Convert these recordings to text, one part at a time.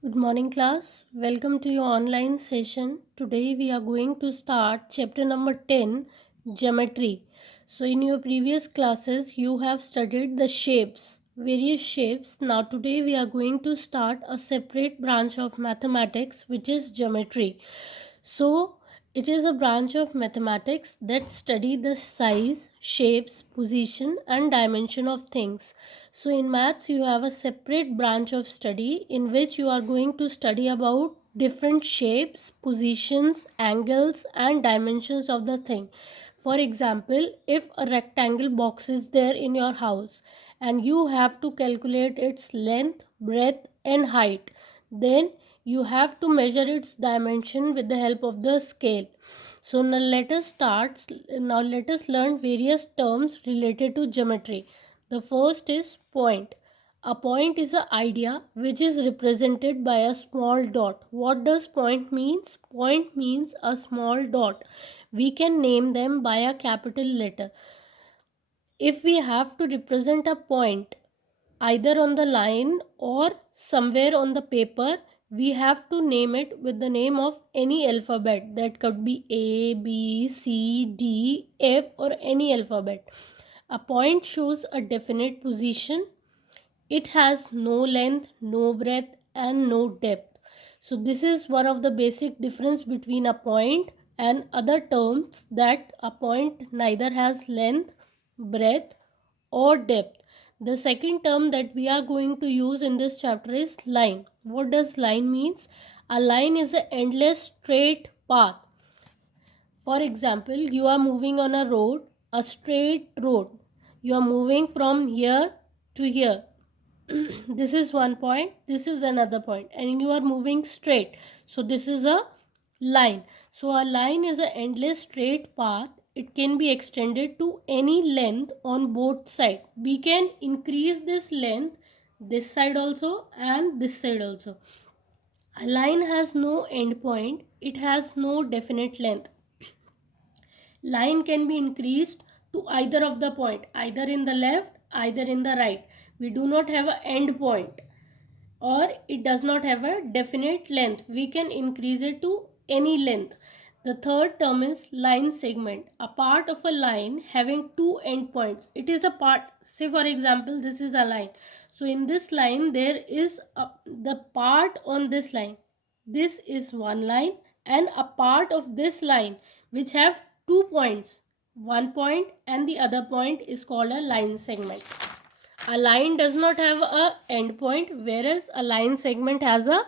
Good morning, class. Welcome to your online session. Today we are going to start chapter number 10, Geometry. So, in your previous classes, you have studied the shapes, various shapes. Now, today we are going to start a separate branch of mathematics, which is geometry. So, it is a branch of mathematics that study the size, shapes, position and dimension of things. So in maths you have a separate branch of study in which you are going to study about different shapes, positions, angles and dimensions of the thing. For example, if a rectangle box is there in your house and you have to calculate its length, breadth and height, then you have to measure its dimension with the help of the scale. So now let us learn various terms related to geometry. The first is point. A point is an idea which is represented by a small dot. What does point means? Point means a small dot. We can name them by a capital letter. If we have to represent a point either on the line or somewhere on the paper, we have to name it with the name of any alphabet. That could be A, B, C, D, F or any alphabet. A point shows a definite position. It has no length, no breadth and no depth. So this is one of the basic difference between a point and other terms, that a point neither has length, breadth or depth. The second term that we are going to use in this chapter is line. What does line means? A line is an endless straight path. For example, you are moving on a road, a straight road. You are moving from here to here. This is one point, this is another point, and you are moving straight. So this is a line. So a line is an endless straight path. It can be extended to any length on both sides. We can increase this length this side also and this side also. A line has no end point. It has no definite length. Line can be increased to either of the point, either in the left, either in the right. We do not have an end point, or it does not have a definite length. We can increase it to any length. The third term is line segment. A part of a line having two endpoints. It is a part, say for example, this is a line. So in this line there is the part on this line. This is one line, and a part of this line which have 2 points. One point and the other point is called a line segment. A line does not have a end point, whereas a line segment has a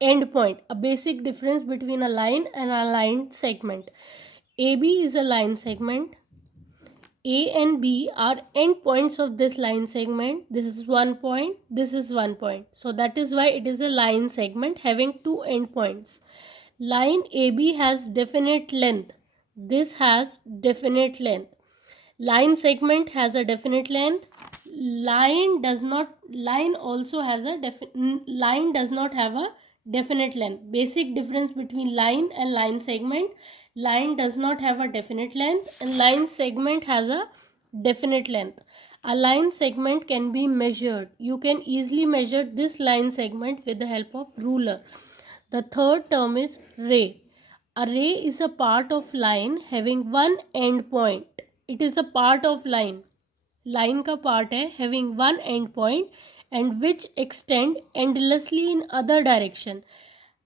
end point. A basic difference between a line and a line segment. AB is a line segment. A and B are end points of this line segment. This is one point, this is one point. So that is why it is a line segment having two end points. Line AB has definite length. This has definite length. Line segment has a definite length. Line does not have a definite length. Basic difference between line and line segment: line does not have a definite length and line segment has a definite length. A line segment can be measured. You can easily measure this line segment with the help of ruler. The third term is ray. A ray is a part of line having one end point. It is a part of line. Line का part है having one end point and which extend endlessly in other direction.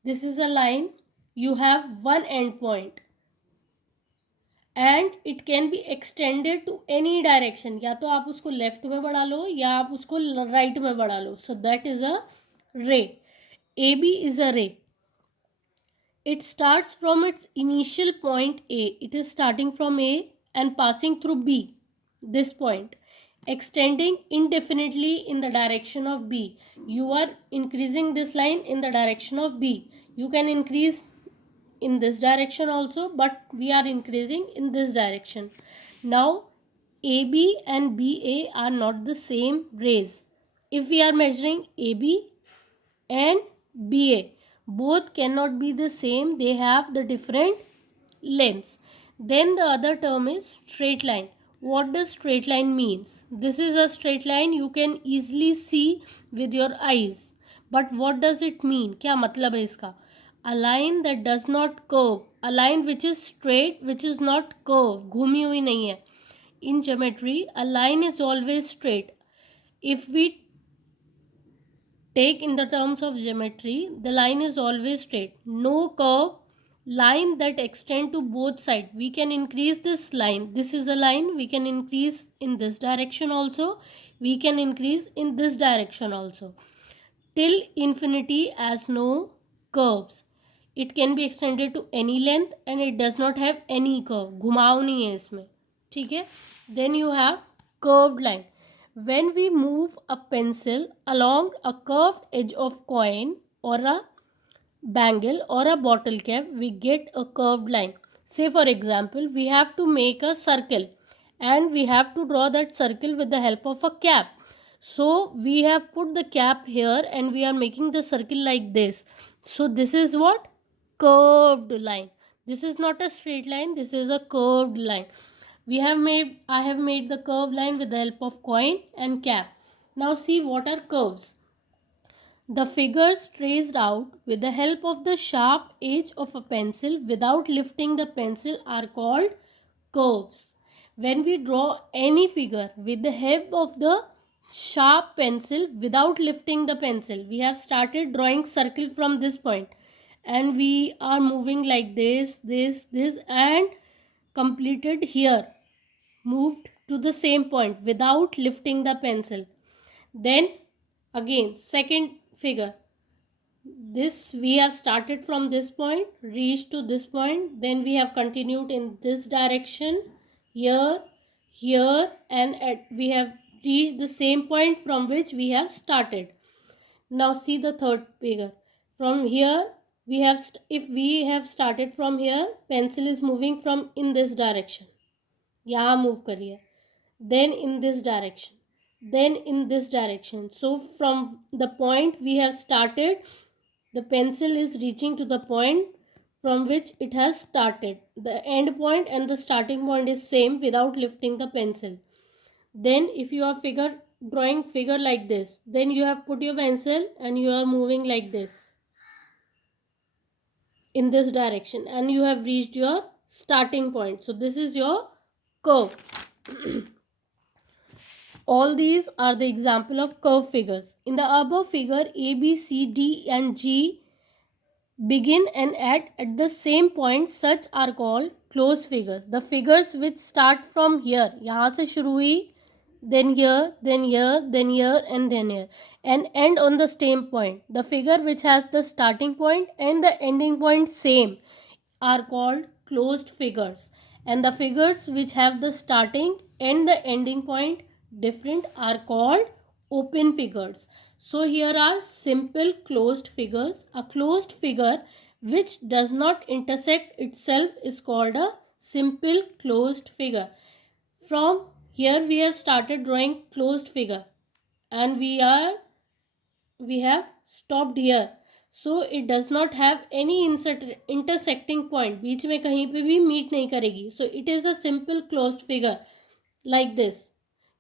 This is a line. You have one end point and it can be extended to any direction. या तो आप उसको left में बढ़ा लो या आप उसको right में बढ़ा लो. So that is a ray. AB is a ray. It starts from its initial point A. It is starting from A and passing through B, this point, extending indefinitely in the direction of B. You are increasing this line in the direction of B. You can increase in this direction also, but we are increasing in this direction. Now, AB and BA are not the same rays. If we are measuring AB and BA, both cannot be the same. They have the different lengths. Then the other term is straight line. What does straight line means? This is a straight line you can easily see with your eyes, but what does it mean, क्या मतलब है इसका? A line that does not curve, a line which is straight which is not curve, घूमी हुई नहीं है. In geometry, a line is always straight. If we take in the terms of geometry, the line is always straight. No curve, line that extend to both sides. We can increase this line. This is a line. We can increase in this direction also. We can increase in this direction also. Till infinity as no curves. It can be extended to any length and it does not have any curve. घुमाव नहीं है इसमें. ठीक है. Then you have curved line. When we move a pencil along a curved edge of coin or a bangle or a bottle cap, we get a curved line. Say for example, we have to make a circle and we have to draw that circle with the help of a cap. So we have put the cap here and we are making the circle like this. So this is what? Curved line. This is not a straight line, this is a curved line. I have made the curved line with the help of coin and cap. Now see what are curves. The figures traced out with the help of the sharp edge of a pencil without lifting the pencil are called curves. When we draw any figure with the help of the sharp pencil without lifting the pencil, we have started drawing circle from this point and we are moving like this and completed here, moved to the same point without lifting the pencil. Then again second figure, this we have started from this point, reached to this point, then we have continued in this direction, here, here, and we have reached the same point from which we have started. Now see the third figure. From here we have if we have started from here, pencil is moving from in this direction, यहाँ move करिए, then in this direction, then in this direction. So from the point we have started, the pencil is reaching to the point from which it has started. The end point and the starting point is same without lifting the pencil. Then if you are drawing figure like this, then you have put your pencil and you are moving like this in this direction and you have reached your starting point. So this is your curve. All these are the example of curve figures. In the above figure, A, B, C, D and G begin and end at the same point. Such are called closed figures. The figures which start from here, यहाँ से शुरू हुई, then here, then here, then here and then here, and end on the same point. The figure which has the starting point and the ending point same are called closed figures. And the figures which have the starting and the ending point different are called open figures. So here are simple closed figures. A closed figure which does not intersect itself is called a simple closed figure. From here we have started drawing closed figure and we have stopped here. So it does not have any intersecting point. बीच में कहीं पे भी meet नहीं करेगी. So it is a simple closed figure like this.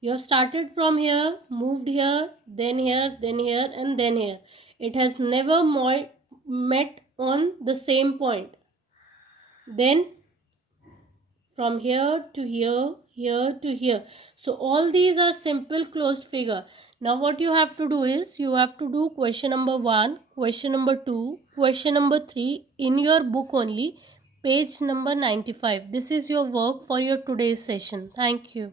You have started from here, moved here, then here, then here and then here. It has never met on the same point. Then from here to here, here to here. So all these are simple closed figure. Now what you have to do is you have to do question number 1, question number 2, question number 3 in your book only, page number 95. This is your work for your today's session. Thank you.